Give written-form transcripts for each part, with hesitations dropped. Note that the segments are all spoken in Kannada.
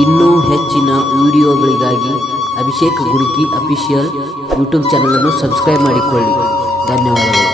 ಇನ್ನೂ ಹೆಚ್ಚಿನ ವಿಡಿಯೋಗಳಿಗಾಗಿ ಅಭಿಷೇಕ್ ಗುರುಕಿ ಅಫಿಷಿಯಲ್ ಯೂಟ್ಯೂಬ್ ಚಾನಲನ್ನು ಸಬ್ಸ್ಕ್ರೈಬ್ ಮಾಡಿಕೊಳ್ಳಿ. ಧನ್ಯವಾದಗಳು.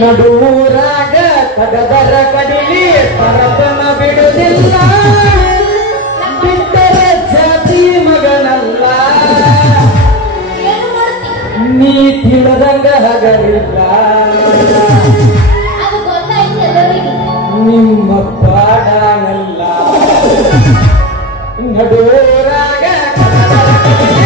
ನಡುರಾಗ ಕಡದರ ಕಡಿಲಿ ಪರತನ ಬಿಡುದಿಲ್ಲ, ಬಿಟ್ಟರೆ ಜಾತಿ ಮಗನಲ್ಲ, ನೀ ತಿಳಿದಂಗ ಹಗರಿಲ್ಲ, ನಿಮ್ಮ ಪಾಡನಲ್ಲ. ನಡುರಾಗ ಕಡದರ ಕಡಿಲಿ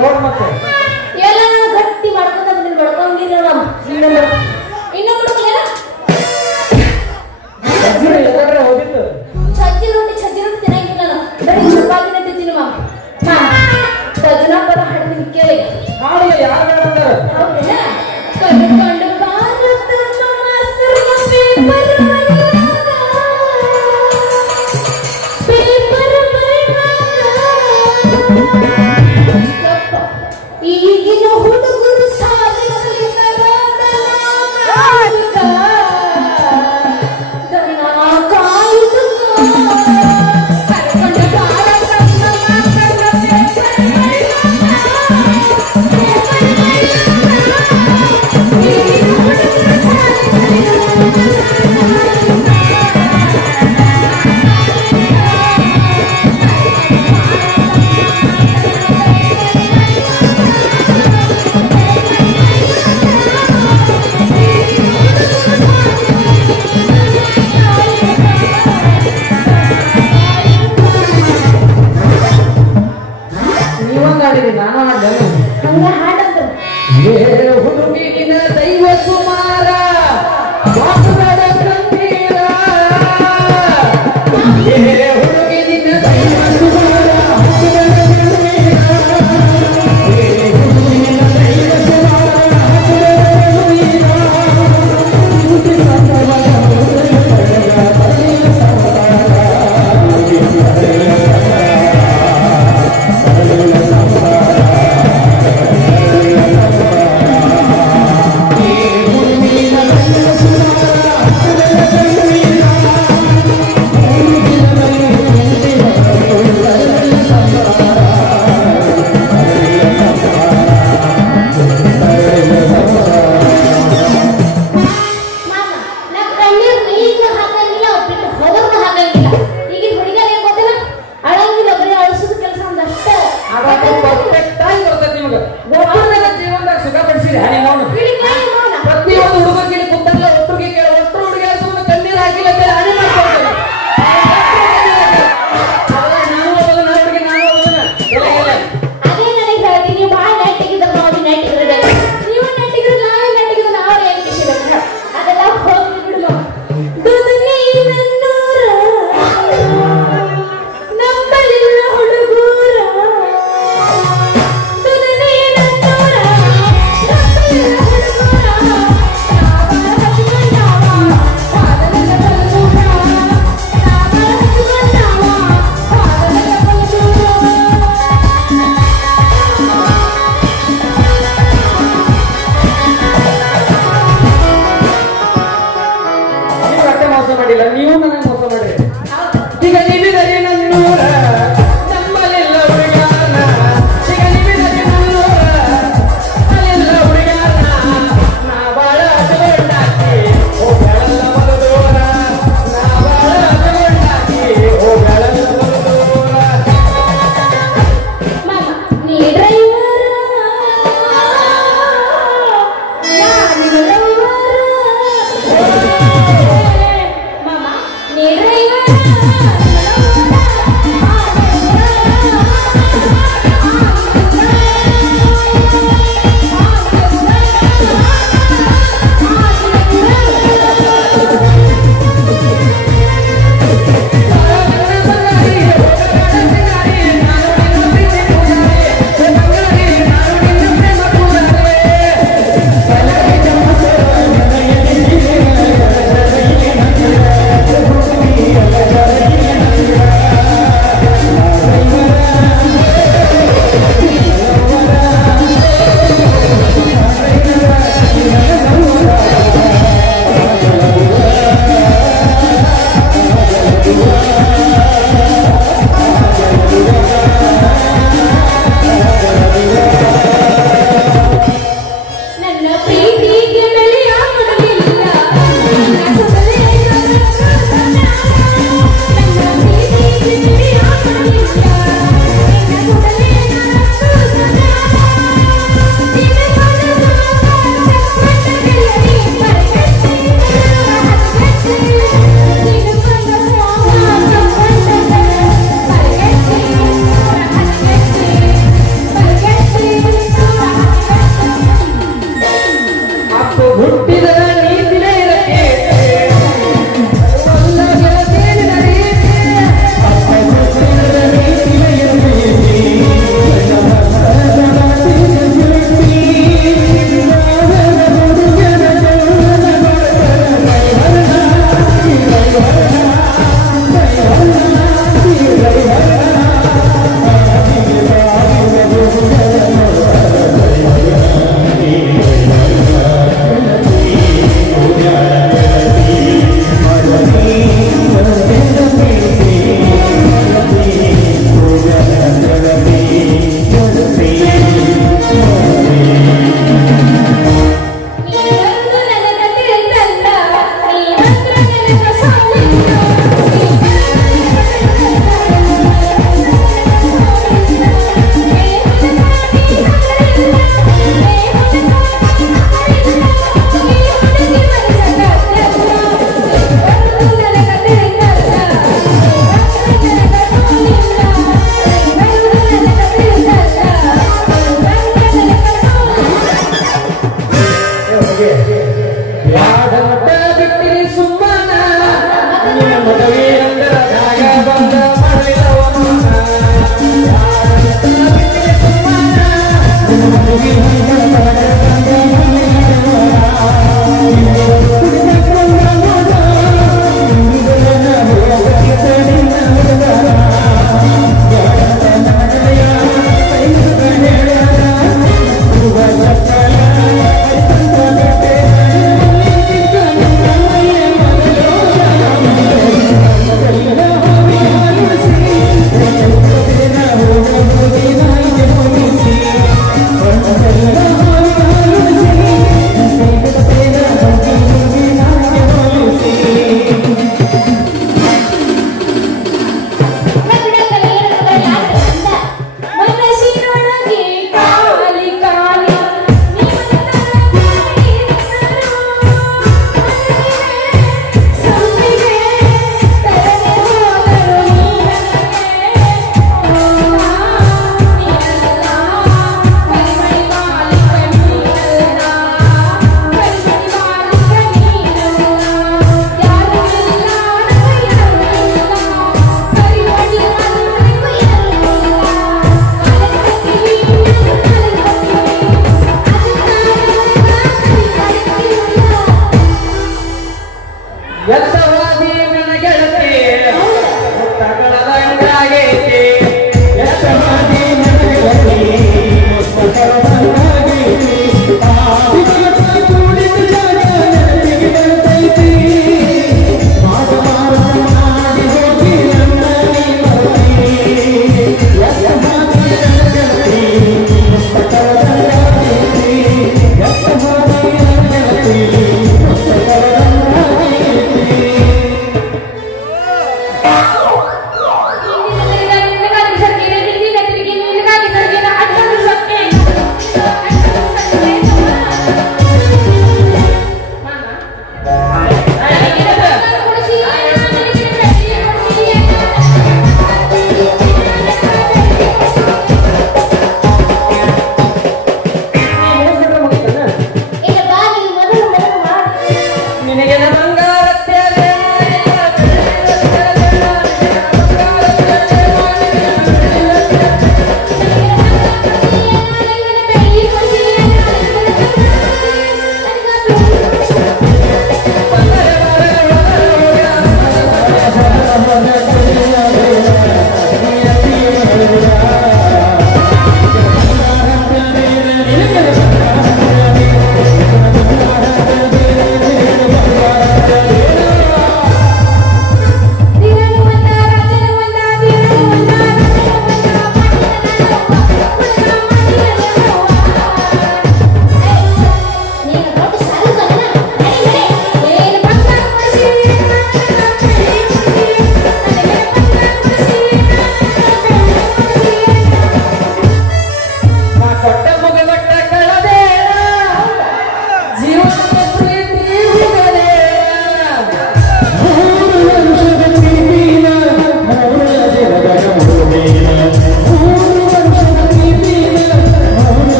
ನೋಡ್ ಮತ್ತೆ ಎಲ್ಲ ಗಟ್ಟಿ ಮಾಡ್ಕೊಂಡ ಬಡ್ಕೊಂಗಿರ ಇನ್ನೊಂದು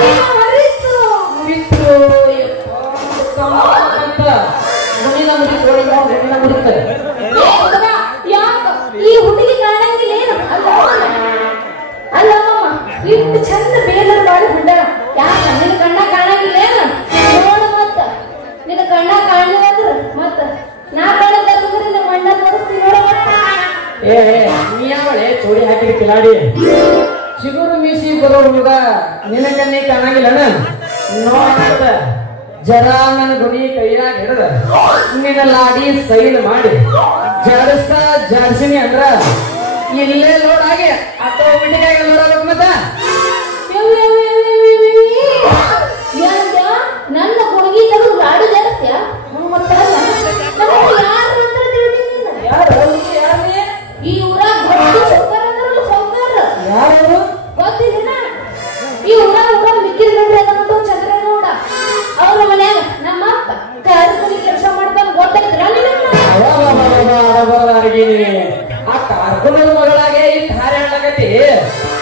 ಮುಗಿತು ಅಂತ ಮುಗಿನ ಮುಗಿತೋಡಿ ಮುಗಿನ ಮುಗಿತಾರೆ ಈ ಹುಡುಗಿ ಕಾಣಂಗಿಲ್ಲ ಏನು ಅಲ್ಲಮ್ಮ ಇಟ್ಟು ಚಂದ ಬೇಲರ್ ಮಾಡಿ ಹೊಂಡಾರ ಯಾಕ ನಿನ್ನ ಕಣ್ಣ ಕಾಣಂಗಿಲ್ಲ ಏನು ನೋಡು ಮತ್ತ ನಿನ್ನ ಕಣ್ಣ ಕಾಣಲಿಲ್ಲ ಅಂದ್ರ ಮತ್ತ ನಾ ಕಾಣದ್ರಿಂದ ಮಣ್ಣ ತೋರಿಸ್ತೀನಿ ನೋಡ ಏ ನೀ ಯಾವಳೆ ಚೋಡಿ ಹಾಕಿದ ಕಿಲಾಡಿ ಚಿಗುರು ಮೀಸಿ ಬರೋ ಹುಡುಗ ನಿನ್ನ ಕಣ್ಣಿ ಕಾಣಂಗಿಲ್ಲನ ನೋಡ ಜರ ನನ್ನ ಗುಡಿ ಕೈಯಾಗ ಹಿಡಿದ ನಿನ್ನ ಲಾಡಿ ಸೈಲ್ ಮಾಡಿ ಜಾಡಿಸ್ತಾ ಜಾಡ್ಸಿನಿ ಅಂದ್ರ ಇಲ್ಲೇ ಲೋಡ್ ಆಗಿ ಆಟೋಮೆಟಿಕ್ ಆಗಿ ನೋಡಬೇಕು ಮತ್ತ ನನ್ನ ಹುಡುಗಿ ತೆಗೆದು ಗಾಡಿ ಜಾಸ್ತಿಯ ಮತ್ತ ಈ ಊರಾಗ ಯಾರು ಗೊತ್ತಿಲ್ಲ ಈ ಊರಾಗ ಮಿಕ್ಕಿದ ನೋಡ್ರಿ ಅದನ್ನು ಚಂದ್ರಗೌಡ ಅವ್ರ ಮನ್ಯಾಗ ನಮ್ಮ ಅಪ್ಪ ಕಾರ್ಕುಲಿ ಕೆಲಸ ಮಾಡ್ತಾನೆ ಗೊತ್ತಾಯ್ತಿರ ಆ ಕಾರ್ಕುನದ ಮಗಳಾಗೆ ಇಟ್ಟು ಹಾರಾಡಕತ್ತಿ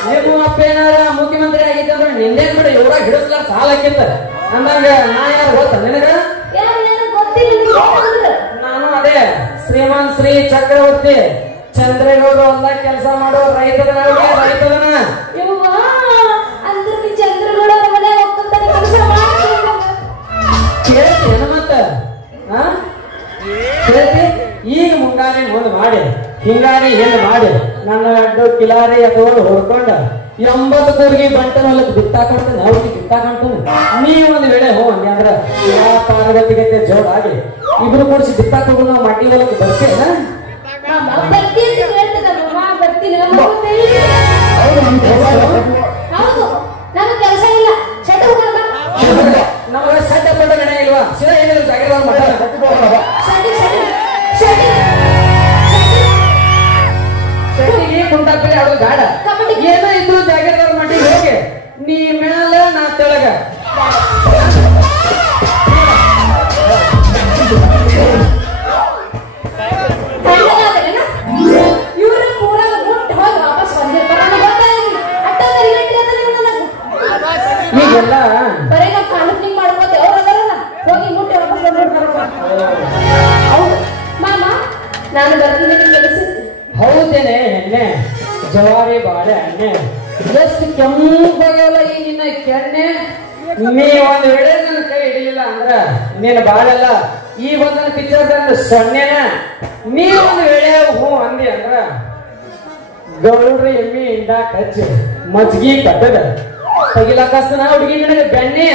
ನಿಮ್ಮ ಅಪ್ಪ ಏನಾರ ಮುಖ್ಯಮಂತ್ರಿ ಆಗಿದ್ದ ಅಂದ್ರೆ ನಿಂದೇನ್ ಬಿಡ ಇವ್ರಾಗ ಹಿಡಿಸ್ಲಾರ ಸಾಲ ಹಾಕಿದ್ದ ಅಂದಂಗ ನಾ ಯಾರು ಗೊತ್ತ ನಿನಗ ಗೊತ್ತಿಲ್ಲ ನಾನು ಅದೇ ಶ್ರೀಮಾನ್ ಶ್ರೀ ಚಕ್ರವರ್ತಿ ಚಂದ್ರೇಗೌಡರು ಹೊಲ್ದಾಗ ಕೆಲಸ ಮಾಡೋ ರೈತದನ ಇವ್ವ ಅಂದ್ರ ನೀ ಚಂದ್ರಗೌಡ ಮನ್ಯಾಗ ಹೋಗ್ತಾನೆ ಕೆಲಸ ಕೇಳ್ತೇನ ಮತ್ತ ಕೇಳ್ತಿ ಈಗ ಮುಂಗಾರಿ ಮುಂದ್ ಮಾಡಿ ಹಿಂಗಾರಿ ಹಿಂದ್ ಮಾಡಿ ನನ್ನ ಅಡ್ಡು ಕಿಲಾರಿ ಎತ್ಕೊಂಡು ಹೊಡ್ಕೊಂಡ 80 ಕೂರ್ಗಿ ಬಂಟನ ಹೊಲಕ್ ಬಿತ್ತಾಕೊಂತಾನೆ ಅವ್ರಿಗೆ ಬಿತ್ತಾಕೊಂತಾನೆ ನೀ ಒಂದ್ ವೇಳೆ ಹೋ ಹಂಗೆ ಅಂದ್ರ ಪಾರ್ವತಿಗತ್ತೆ ಜೋಡ್ ಆಗಿ ಇಬ್ರು ಕೂಡಿಸಿ ಬಿತ್ತಾಕೊಂಡು ನಾವು ಮಟ್ಟಿ ಹೊಲಕ್ ಬರ್ತೇನ ಹೌದು ನಾನು ಕೆಲಸ ಇಲ್ಲ ಶೆಟ್ಟ ನಮಗ ಸಡ್ಡ ಪಡ್ಡ ಗಣ ಇಲ್ವಾ ಸಿರ ಏನಿಲ್ಲ ಜಾಗಿರ ಶೆಟ್ಟಿಗೆ ಕುಂಟಾಪಲ್ಲಿ ಆಡೋ ಗಾಡ ಏನೋ ಇದ್ರು ಜಾಗಿರದವ್ರ ಮಟ್ಟಿಗೆ ಹೋಗಿ ನೀ ಮ್ಯಾಲ ನಾ ತೆಳಗ ಇವ್ರ ಊರಾಗ ಮುಟ್ಟ ಹೋಗಿ ವಾಪಸ್ ಬಂದಿರ್ತಾರ ಈಗೆಲ್ಲ ಬರೀ ನಾವು ಕಾಲಕ್ಲಿಂಗ್ ಮಾಡ್ಕೋತೇವೆ ಅವ್ರ ಅದರಲ್ಲ ಹೋಗಿ ಮುಟ್ಟಿ ವಾಪಸ್ ಬಂದಿರ್ತಾರ ಹೌದು ಮಾಮ ನಾನು ಬರ್ತೀನಿ ಕೆಲಸ ಹೌದೇನೆ ಎಣ್ಣೆ ಜವಾರಿ ಬಾಳೆ ಎಣ್ಣೆ ಎಷ್ಟು ಕೆಂಪಾಗಲ್ಲ ಈ ನಿನ್ನ ಕೆಣ್ಣೆ ನೀ ಒಂದ್ ವೇಳೆ ನನ್ನ ಕೈ ಹಿಡಿಲಿಲ್ಲ ಅಂದ್ರ ನೀನ್ ಬಾಳೆಲ್ಲ ಈ ಒಂದೊಂದು ಪಿಕ್ಚರ್ ಸೊನ್ನೆನ ನೀ ಒಂದ್ ವೇಳೆ ಹೂ ಅಂದಿ ಅಂದ್ರ ಗೌಡ್ರಿ ಎಮ್ಮಿ ಇಂಡ ಕಚ್ಚಿ ಮಜ್ಗಿ ಕಟ್ಟದ ತಗಿಲಾಕಸ್ತನ ಹುಡುಗಿ ನನಗೆ ಬೆಣ್ಣೆ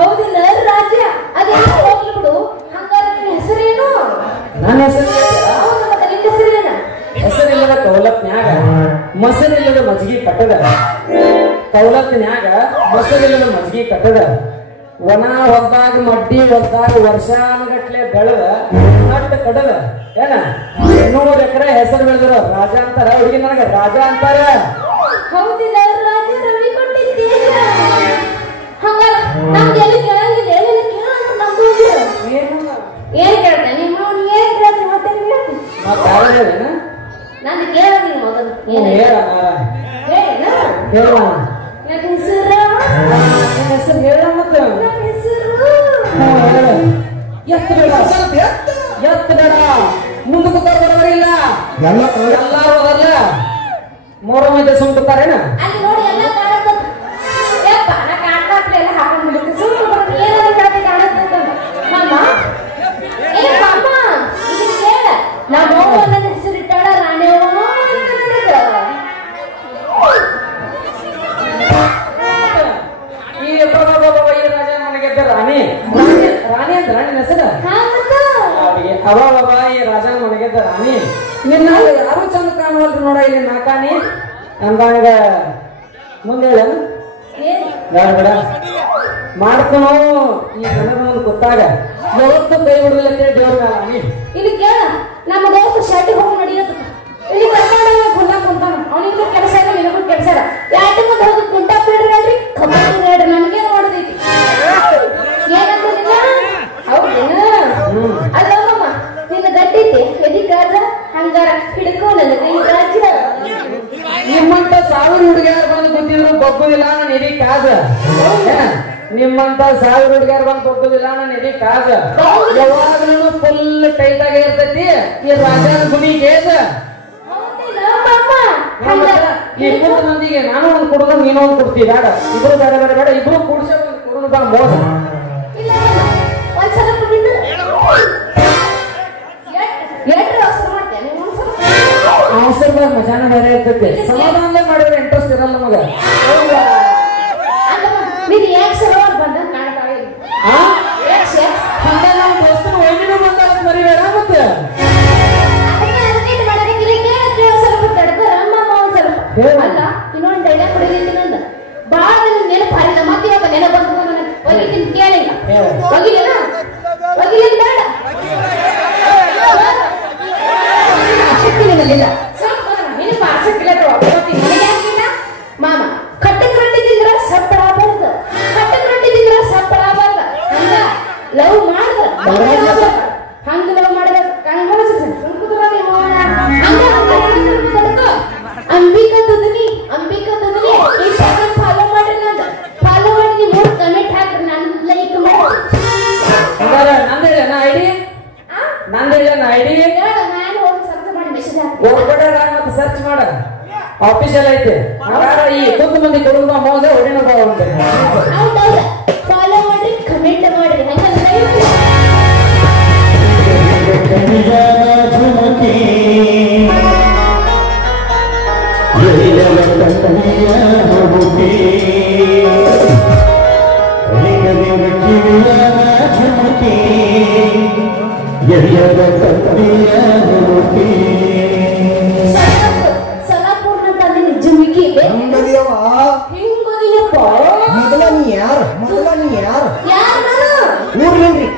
ಹೌದಿಲ್ಲ ರಾಜ್ಯ ಅದೇನು ಹೋಗ್ಲಿ ಬಿಡು ಹಂಗಾದ್ರೆ ನಿನ್ನ ಹೆಸರೇನು ನನ್ನ ಹೆಸರು ಹೌದು ಮತ್ತೆ ನಿನ್ನ ಹೆಸರೇನ ಹೆಸರಿಲ್ಲದ ಕೌಲತ್ನ್ಯಾಗ ಮೊಸರಿಲ್ಲದ ಮಜ್ಗಿ ಕಟ್ಟದ ಕೌಲತ್ನ್ಯಾಗ ಮೊಸರಿಲ್ಲದ ಮಜ್ಗಿ ಕಟ್ಟದ ಒಣ ಹೊದ್ದಾಗ ಮಡ್ಡಿ ಹೊದ್ದಾಗ ವರ್ಷಾನುಗಟ್ಲೆ ಬೆಳೆದ ನಟ್ಟು ಕಡದ ಏನ 100 ಎಕರೆ ಹೆಸರು ಬೆಳೆದ್ರ ರಾಜ ಅಂತಾರ ಹುಡುಗಿ ನನಗ ರಾಜ ಅಂತಾರ ಹೌದಿಲ್ಲ ರಾಜ್ಯ ರವಿ ಕೊಟ್ಟಿದ್ದೀರ ಹಂಗಾರ ನಮ್ಗೆ ಎಲ್ಲಿ ಕೇಳಂಗಿಲ್ಲ ಎಲ್ಲಿ ಕೇಳಂಗ ನಮ್ದು ಏನ್ ಕೇಳ್ತೆ ನಿಮ್ಮ ಏನ್ ಕೇಳ್ತಿ ಮತ್ತೆ ಹೇಳ್ತೀನಿ ನಾನು ಕೇಳಂಗಿಲ್ಲ ಮೊದಲು ನನ್ನ ಹೆಸರು ಹೇಳ ಮತ್ತ ನನ್ನ ಹೆಸರು ಎತ್ತ ಬೇಡ ಮುಂದಕ್ಕೆ ಬರೋದಿಲ್ಲ ಎಲ್ಲಾರು ಅದಲ್ಲ 3 ಮಂದಿ ಸುಮ್ತಾರೇನ ಅಲ್ಲಿ ನೋಡಿ ಎಲ್ಲ ಕಾಣತ್ತ ಯಪ್ಪ ನಾ ಕಾಣ್ತಾಕ್ಲಿ ಎಲ್ಲ ಹಾಕೊಂಡು ಬಿಡ್ತೀನಿ ಸುಮ್ಮನೆ ಬರೋದು ಏನಾದ್ರು ಕಾಣಿ ಕಾಣತ್ತ ಮಾಮ ಏ ಮಾಮ ಇದನ್ನ ಕೇಳ ನಮ್ಮ ಅವ್ವ ನನ್ನ ಹೆಸರು ಇಟ್ಟಾಳ ರಾಣಿ ಅವ್ವ ಈ ರಾಜ ನನಗೆ ರಾಣಿ ರಾಣಿ ಅಂತ ರಾಣಿ ಹೆಸರು ಅವ ಈ ರಾಜ ಮನೆಗೆದ್ದ ರಾಣಿ ನಿನ್ನ ಯಾರು ಚಂದ ಕಾಣುವಲ್ರಿ ನೋಡ ಇಲ್ಲಿ ನಾಕಾನಿ ಅಂದಂಗ ಮುಂದೆ ಬೇಡ ಬೇಡ ಮಾಡ್ಕೊನೋ ಈ ಜನರ ಮುಂದೆ ಗೊತ್ತಾಗ ಯಾವತ್ತು ಕೈ ಬಿಡುದಿಲ್ಲ ದೇವ್ರ ರಾಣಿ ಇಲ್ಲಿ ಕೇಳ ನಮ್ಮ ದೋಸ್ತ ಶರ್ಟಿಗೆ ಹೋಗಿ ನಡೆಯುತ್ತ ಇಲ್ಲಿ ಕರ್ಕೊಂಡ ಕುಂತಾನ ಅವನಿಗೂ ಕೆಲಸ ಇಲ್ಲ ನಿನಗೂ ಕೆಲಸ ಇಲ್ಲ ಯಾಕೆ ಮುಂದೆ ಹೋಗಿ ಕುಂಟ ಬಿಡ್ರಿ ಕಬ್ಬಡಿ ಹೇಳ್ರಿ ನಮ್ಗೆ ನೋಡ್ದೈತಿ ಏನಂತ ಹೌದೇನ ಅಲ್ಲಮ್ಮ ನಿನ್ನ ಗಟ್ಟಿದ್ದೆ ಎದಿಗಾದ್ರ ಹಂಗಾರ ಹಿಡ್ಕೊ ನನ್ನ ಕೈ ರಾಜ್ಯ ನಿಮ್ಮಂತ 1000 ಹುಡುಗಿಯರು ಬಂದು ಕುಂತಿದ್ರು ಬಗ್ಗುದಿಲ್ಲ ನನ್ನ ಎದಿ ಕಾಜ ನಿಮ್ಮಂತ 1000 ಹುಡುಗಿಯರ್ ಬಂದು ಬಗ್ಗುದಿಲ್ಲ ನನ್ನ ಎದಿ ಕಾಜ ಯಾವಾಗ್ಲೂ ಫುಲ್ ಟೈಟ್ ಆಗಿ ಇರ್ತೈತಿ ಈ ರಾಜನ ಗುಡಿ ಕೇಜ ಈ ಕುಂತ ಮಂದಿಗೆ ನಾನು ಒಂದು ಕುಡಿದ್ರು ನೀನು ಒಂದು ಕೊಡ್ತೀವಿ ಬೇಡ ಇಬ್ರು ಬೇಡ ಬೇಡ ಬೇಡ ಇಬ್ರು ಕುಡಿಸ ಒಂದು ಕೊಡೋಣ ಬಾ ಮೋಸ ಅವಸರದಾಗ ಮಜಾನ ಬೇರೆ ಇರ್ತೈತಿ ಸಮಾಧಾನದಾಗ ಮಾಡಿದ್ರೆ ಇಂಟ್ರೆಸ್ಟ್ ಇರಲ್ಲ ನಮಗ ಹಂಗ ನಮ್ಮ ದೋಸ್ತನ ಒಯ್ದಿನೂ ಬಂದಾಗ ಮರಿಬೇಡ ಮತ್ತೆ ಅಲ್ಲ ಇನ್ನೊಂದು ಡೈಲಾಗ್ ಹೊಡಿಲಿಲ್ಲ ಬಾಳ ನೆನಪು ಹರಿದ ಮತ್ತೆ ಇವಾಗ ನೆನಪು ಬಂದು ನನಗೆ ಒಗಿತೀನಿ ಕೇಳಿಲ್ಲ ಒಗಿಲಿಲ್ಲ ಒಗಿಲಿಲ್ಲ ಬೇಡ ಆಸಕ್ತಿ ನಿನ್ನಲ್ಲಿಲ್ಲ ನೆನಪು ಆಸಕ್ತಿ ಇಲ್ಲ ಮಾಮ ಕಟ್ಟಕ್ ರೊಟ್ಟಿದ್ರ ಸಪ್ಪಳ ಬರ್ದ ಕಟ್ಟಕ್ ರೊಟ್ಟಿದ್ರ ಸಪ್ಪಳ ಬರ್ದ ಹಂಗ ಲವ್ ಮಾಡಿದ್ರ ಹಂಗ ಲವ್ ಮಾಡಿದ್ರ ಅಂಬಿಕಾ ದುದನಿ ಈ ಚಾನಲ್ ಫಾಲೋ ಮಾಡ್ರಿ ನಂದು ಫಾಲೋ ಮಾಡಿ ನೀವು 3 ಕಮೆಂಟ್ ಹಾಕ್ರಿ ನಾನು ಲೈಕ್ ಮಾಡಿ ನಂದೇನ ಐಡಿ ನಾನು ಹೋಗಿ ಸರ್ಚ್ ಮಾಡಿ ಮೆಸೇಜ್ ಹಾಕ್ತೀನಿ ಹೋಗ್ಬೇಡ ಮತ್ತೆ ಸರ್ಚ್ ಮಾಡ ಆಫೀಷಿಯಲ್ ಐತೆ ಈ ಕುಂತ ಮಂದಿ ಕುಟುಂಬ ಮೋಸ ಹೊಡಿನ ಬಾವಂತೆ ಹೌದೌದು ಫಾಲೋ ಮಾಡ್ರಿ ಕಮೆಂಟ್ ಮಾಡ್ರಿ ಹಂಗ ಲೈಕ್ ಸಲಾಪೂರ್ಣ ತಂದಿನ ಜುಮ್ಕಿ ಹಿಂಗದಿಯಪ್ಪ ಮೊದಲ ನೀ ಯಾರು ಯಾರು ನಾನು ಊರ್ಲೇನ್ರಿ